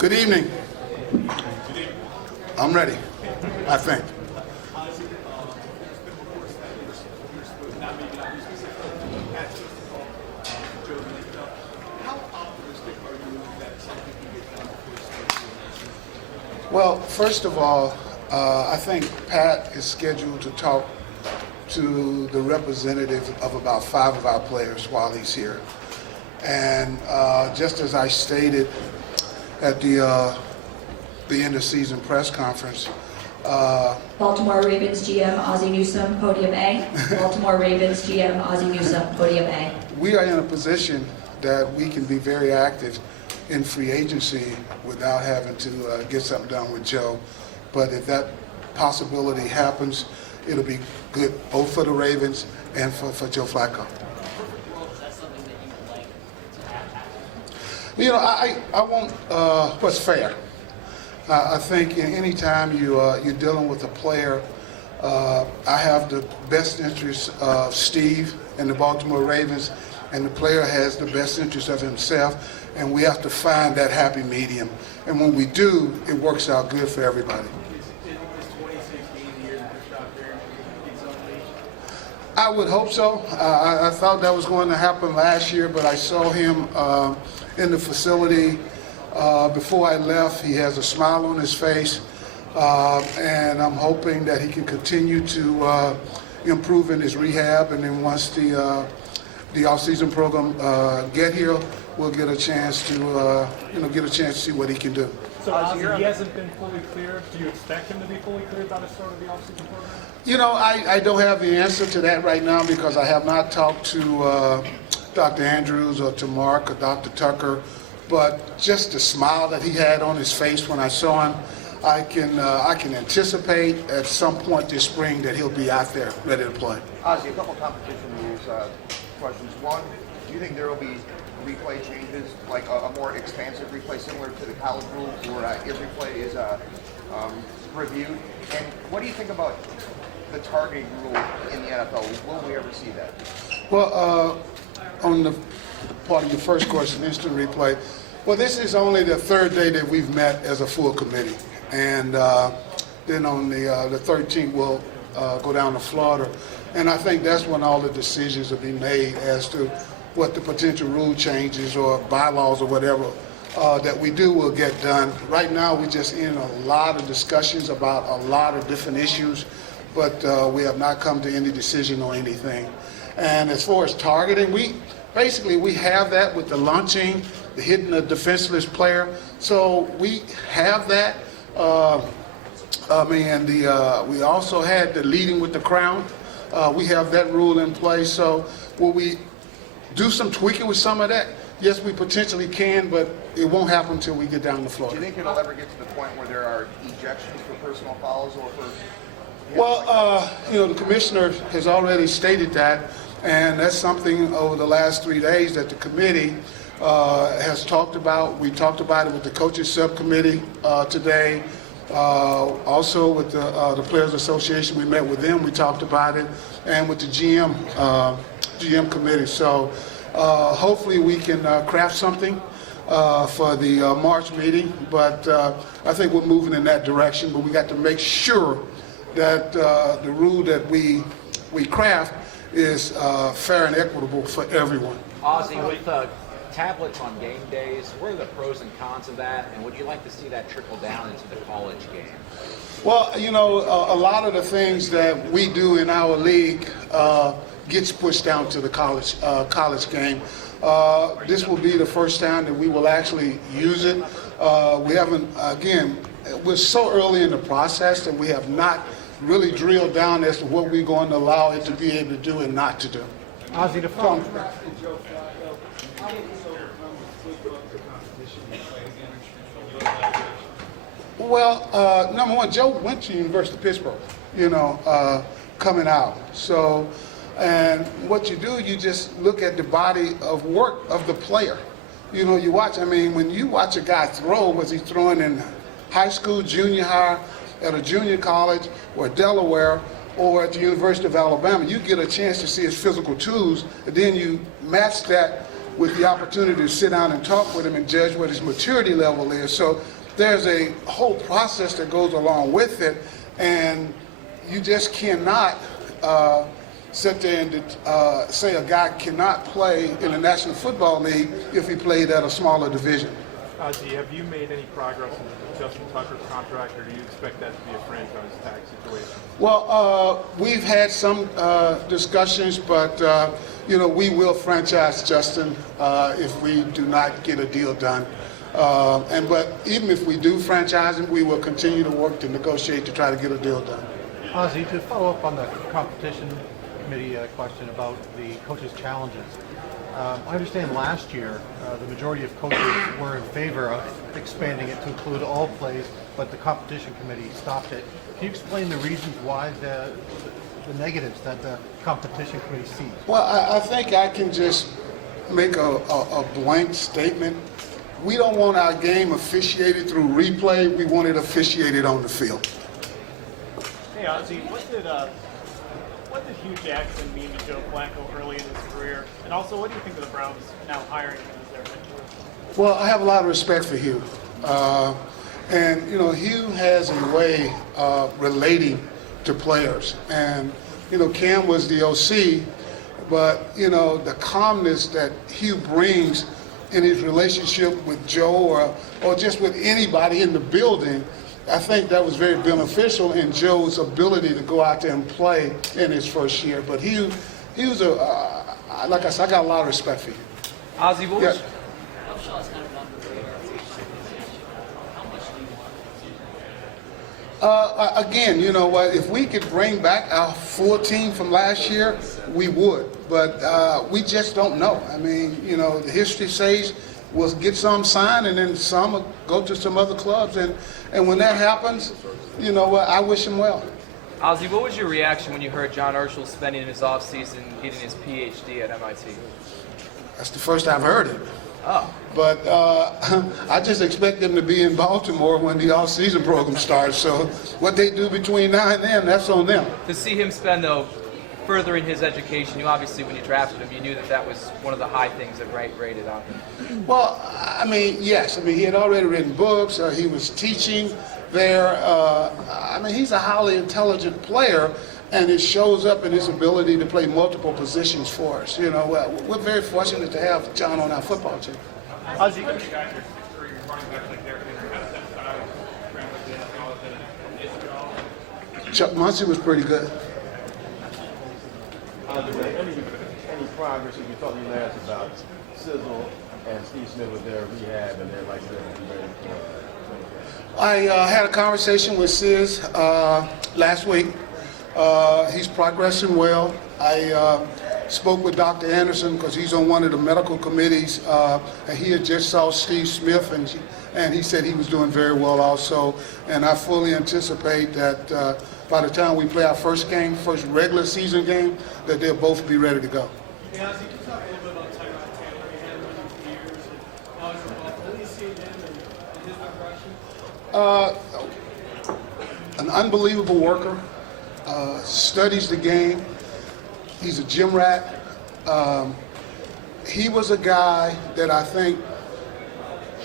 Good evening. I'm ready, I think. Well, first of all, I think Pat is scheduled to talk to the representative of about 5 of our players while he's here. And just as I stated at the end of season press conference, Baltimore Ravens GM Ozzie Newsome, podium A. Baltimore Ravens GM Ozzie Newsome, podium A. We are in a position that we can be very active in free agency without having to get something done with Joe. But if that possibility happens, it'll be good both for the Ravens and for Joe Flacco. You know, I want what's fair. I think any time you're dealing with a player, I have the best interest of Steve and the Baltimore Ravens, and the player has the best interest of himself, and we have to find that happy medium. And when we do, it works out good for everybody. I would hope so. I thought that was going to happen last year, but I saw him in the facility before I left. He has a smile on his face, and I'm hoping that he can continue to improve in his rehab. And then once the off-season program get here, we'll get a chance to see what he can do. So Ozzie, he hasn't been fully cleared. Do you expect him to be fully cleared by the start of the off-season program? You know, I don't have the answer to that right now because I have not talked to Dr. Andrews or to Mark or Dr. Tucker, but just the smile that he had on his face when I saw him, I can anticipate at some point this spring that he'll be out there ready to play. Ozzie, a couple competition rules questions. One, do you think there will be replay changes, like a more expansive replay similar to the college rules where every play is reviewed? And what do you think about the targeting rule in the NFL? Will we ever see that? Well, on the part of your first question, instant replay, well, this is only the third day that we've met as a full committee. And then on the 13th, we'll go down to Florida. And I think that's when all the decisions will be made as to what the potential rule changes or bylaws or whatever that we do will get done. Right now, we're just in a lot of discussions about a lot of different issues, but we have not come to any decision on anything. And as far as targeting, we have that with the launching, the hitting a defenseless player. So we have that. We also had the leading with the crown. We have that rule in place. So will we do some tweaking with some of that? Yes, we potentially can, but it won't happen until we get down to Florida. Do you think it'll ever get to the point where there are ejections for personal fouls or for... Well, the commissioner has already stated that, and that's something over the last 3 days that the committee has talked about. We talked about it with the coaches subcommittee today. Also with the Players Association, we met with them, we talked about it, and with the GM committee. So hopefully we can craft something for the March meeting, but I think we're moving in that direction. But we got to make sure that the rule that we craft is fair and equitable for everyone. Ozzie, with tablets on game days, what are the pros and cons of that, and would you like to see that trickle down into the college game? Well, a lot of the things that we do in our league gets pushed down to the college game. This will be the first time that we will actually use it. We haven't, again, we're so early in the process that we have not really drilled down as to what we're going to allow it to be able to do and not to do. Ozzie, to follow. Well, number one, Joe went to University of Pittsburgh, coming out. So, and what you do, you just look at the body of work of the player. You watch, when you watch a guy throw, was he throwing in high school, junior high, at a junior college, or Delaware, or at the University of Alabama, you get a chance to see his physical tools, and then you match that with the opportunity to sit down and talk with him and judge what his maturity level is. So there's a whole process that goes along with it, and you just cannot sit there and say a guy cannot play in the National Football League if he played at a smaller division. Ozzie, have you made any progress in the Justin Tucker contract, or do you expect that to be a franchise tag situation? Well, we've had some discussions, but we will franchise Justin if we do not get a deal done. But even if we do franchise him, we will continue to work to negotiate to try to get a deal done. Ozzie, to follow up on the competition committee question about the coaches' challenges. I understand last year the majority of coaches were in favor of expanding it to include all plays, but the competition committee stopped it. Can you explain the reasons why the negatives that the competition committee sees? Well, I think I can just make a blank statement. We don't want our game officiated through replay. We want it officiated on the field. Hey Ozzie, what did Hugh Jackson mean to Joe Flacco early in his career? And also, what do you think of the Browns now hiring him as their mentor? Well, I have a lot of respect for Hugh. Hugh has a way of relating to players. And, Cam was the OC, but, the calmness that Hugh brings in his relationship with Joe or just with anybody in the building, I think that was very beneficial in Joe's ability to go out there and play in his first year. But he was like I said, I got a lot of respect for you. Ozzie, what was Again, you know what? If we could bring back our full team from last year, we would. But we just don't know. I mean, the history says we'll get some signed, and then some will go to some other clubs. And when that happens, you know what? I wish him well. Ozzie, what was your reaction when you heard John Urschel spending his offseason getting his PhD at MIT? That's the first I've heard it. Oh. But I just expect them to be in Baltimore when the all-season program starts. So what they do between now and then, that's on them. To see him spend, though, furthering his education, you obviously, when you drafted him, you knew that was one of the high things that rated on him. Well, I mean, yes. I mean, he had already written books. He was teaching there. I mean, he's a highly intelligent player, and it shows up in his ability to play multiple positions for us. We're very fortunate to have John on our football team. Ozzie, Chuck Muncie was pretty good. Any progress you can talk to you last about Sizzle and Steve Smith with their rehab and their like I had a conversation with Sis last week. He's progressing well. I spoke with Dr. Anderson because he's on one of the medical committees, and he had just saw Steve Smith, and he said he was doing very well also. And I fully anticipate that by the time we play our first regular season game, that they'll both be ready to go. hey Ozzie, can you talk a little bit about Tyrod Taylor? You had him for years, and now he's involved. What do you see in him and his progression? An unbelievable worker, studies the game. He's a gym rat. He was a guy that I think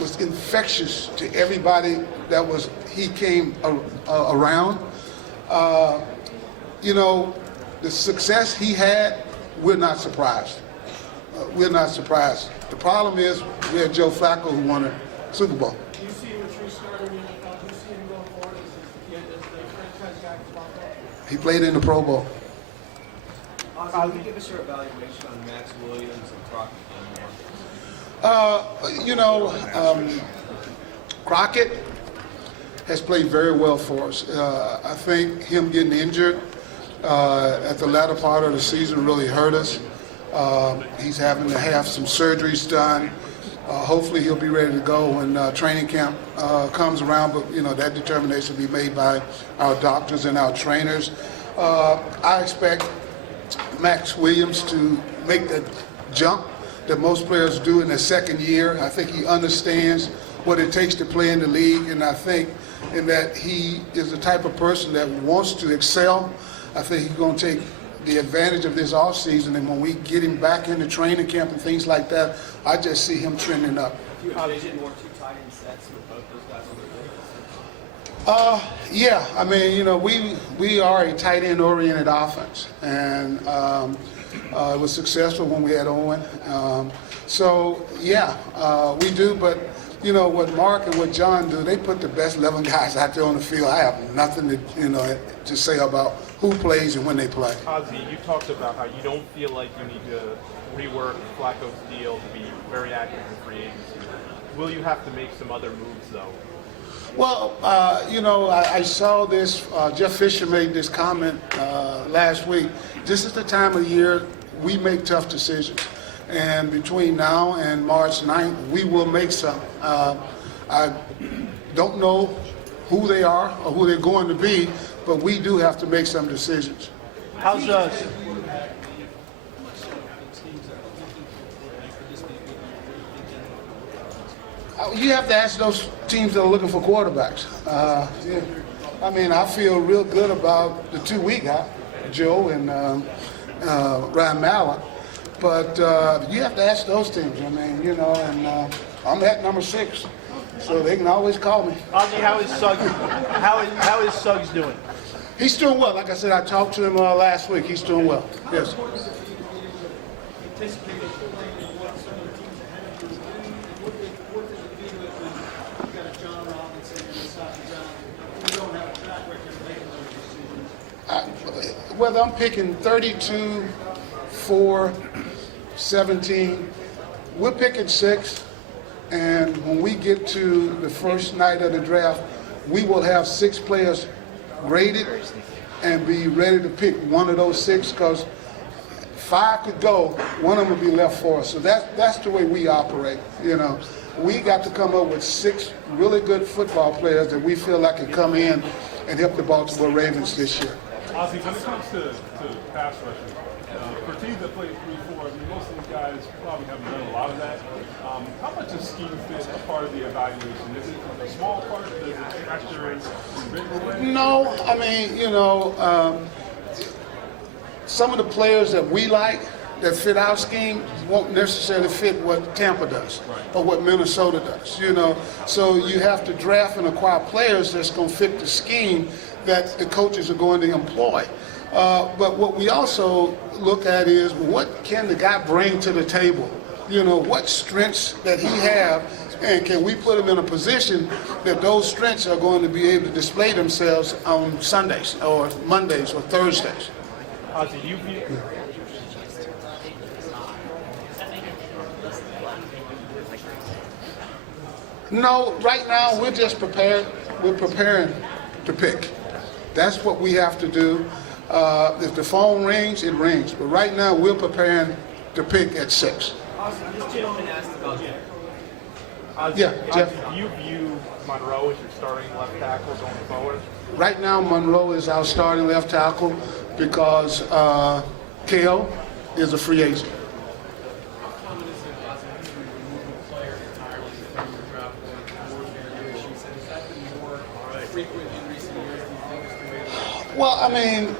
was infectious to everybody that he came around. The success he had, we're not surprised. We're not surprised. The problem is we had Joe Flacco who won a Super Bowl. Do you see him a true starter in the NFL? Do you see him going forward as the franchise guy for Buffalo? He played in the Pro Bowl. Ozzie, can you give us your evaluation on Max Williams and Crockett? Crockett has played very well for us. I think him getting injured at the latter part of the season really hurt us. He's having to have some surgeries done. Hopefully he'll be ready to go when training camp comes around, but that determination will be made by our doctors and our trainers. I expect Max Williams to make that jump that most players do in their second year. I think he understands what it takes to play in the league, and I think in that he is the type of person that wants to excel. I think he's going to take the advantage of this offseason, and when we get him back into training camp and things like that, I just see him trending up. Do you envision more two tight end sets with both those guys on the field? Yeah, I mean, you know, we are a tight end oriented offense, and it was successful when we had Owen. So yeah, we do. But you know what Mark and what John do, they put the best 11 guys out there on the field. I have nothing to say about who plays and when they play. Ozzie, you talked about how you don't feel like you need to rework Flacco's deal to be very active in free agency. Will you have to make some other moves though? Well, you know, I saw this, Jeff Fisher made this comment last week. This is the time of year we make tough decisions. And between now and March 9th, we will make some. I don't know who they are or who they're going to be, but we do have to make some decisions. How's You have to ask those teams that are looking for quarterbacks. Yeah. I mean, I feel real good about the 2 we got, Joe and Ryan Mallett. But you have to ask those teams. I mean, you know, and I'm at number 6, so they can always call me. Ozzie, how is Suggs doing? He's doing well. Like I said, I talked to him last week. He's doing well. Yes. Whether I'm picking 32, 4, 17, we're picking 6, and when we get to the first night of the draft, we will have 6 players graded and be ready to pick one of those 6, because 5 could go, one of them will be left for us. So that's the way we operate. You know, we got to come up with 6 really good football players that we feel like can come in and help the Baltimore Ravens this year. Ozzie, when it comes to pass rushing, for teams that play 3-4, I mean, most of these guys probably haven't done a lot of that. How much is scheme fit a part of the evaluation? Is it a small part? Does it factor in a bigger way? No, I mean, you know, some of the players that we like that fit our scheme won't necessarily fit what Tampa does or what Minnesota does, you know. So you have to draft and acquire players that's going to fit the scheme that the coaches are going to employ. But what we also look at is what can the guy bring to the table? You know, what strengths that he have, and can we put him in a position that those strengths are going to be able to display themselves on Sundays or Mondays or Thursdays? Ozzie, you view... No, right now we're just prepared. We're preparing to pick. That's what we have to do. If the phone rings, it rings. But right now we're preparing to pick at 6. Awesome. This gentleman asked about Ozzie, Yeah, Jeff. Do you view Monroe as your starting left tackle going forward? Right now Monroe is our starting left tackle because KO is a free agent. Well, I mean,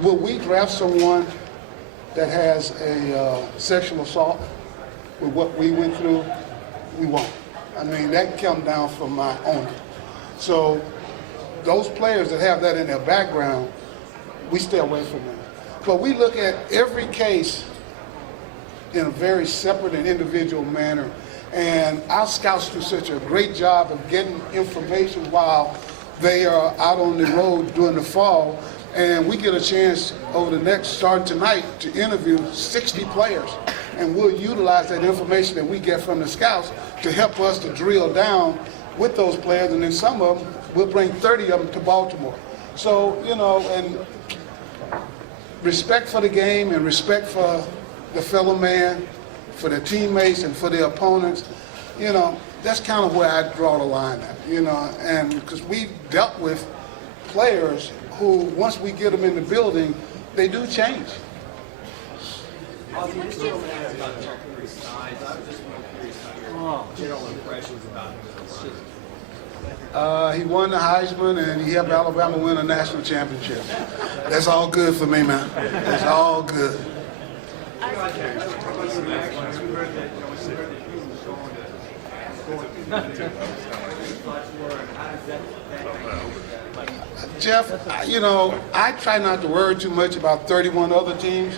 will we draft someone that has a sexual assault with what we went through? We won't. I mean, that comes down from my owner. So those players that have that in their background, we stay away from them. But we look at every case in a very separate and individual manner. And our scouts do such a great job of getting information while they are out on the road during the fall. And we get a chance over the next, starting tonight, to interview 60 players. And we'll utilize that information that we get from the scouts to help us to drill down with those players. And then some of them, we'll bring 30 of them to Baltimore. So, you know, and respect for the game and respect for the fellow man, for the teammates and for the opponents, you know, that's kind of where I draw the line at, you know, and because we've dealt with players who, once we get them in the building, they do change. Ozzie, this gentleman asked about Chuck Henry's size. I was just more curious how your general impressions about him as a runner. He won the Heisman, and he helped Alabama win a national championship. That's all good for me, man. That's all good. Jeff, I try not to worry too much about 31 other teams.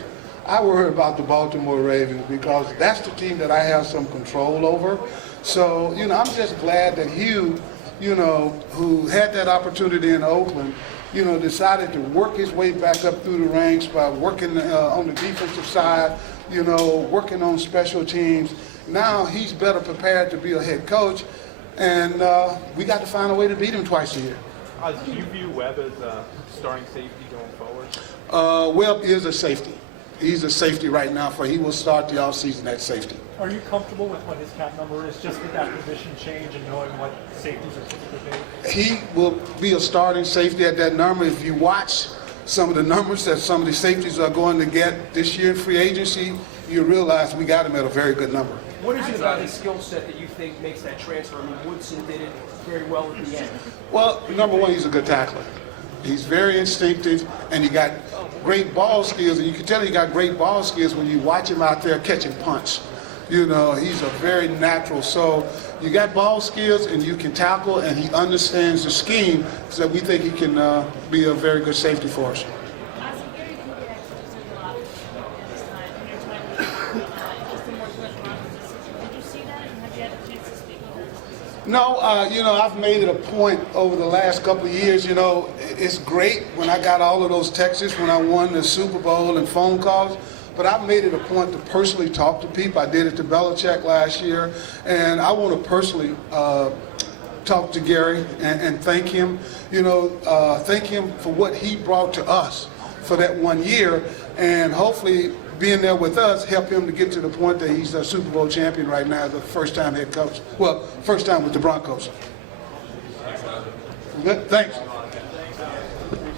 I worry about the Baltimore Ravens because that's the team that I have some control over. So, I'm just glad that Hugh, who had that opportunity in Oakland, decided to work his way back up through the ranks by working on the defensive side, working on special teams. Now he's better prepared to be a head coach, and we got to find a way to beat him twice a year. Do you view Webb as a starting safety going forward? Webb is a safety. He's a safety right now, for he will start the offseason at safety. Are you comfortable with what his cap number is, just with that position change and knowing what safeties are typically paid? He will be a starting safety at that number. If you watch some of the numbers that some of the safeties are going to get this year in free agency, you realize we got him at a very good number. What is it about his skill set that you think makes that transfer? I mean, Woodson did it very well at the end. Well, number one, he's a good tackler. He's very instinctive, and he got great ball skills, and you can tell he got great ball skills when you watch him out there catching punch. He's a very natural. So you got ball skills, and you can tackle, and he understands the scheme, so we think he can be a very good safety for us. No, I've made it a point over the last couple of years, it's great when I got all of those texts when I won the Super Bowl and phone calls, but I've made it a point to personally talk to people. I did it to Belichick last year, and I want to personally talk to Gary and thank him, thank him for what he brought to us for that 1 year, and hopefully being there with us help him to get to the point that he's a Super Bowl champion right now as a first-time head coach. Well, first time with the Broncos. Good. Thanks.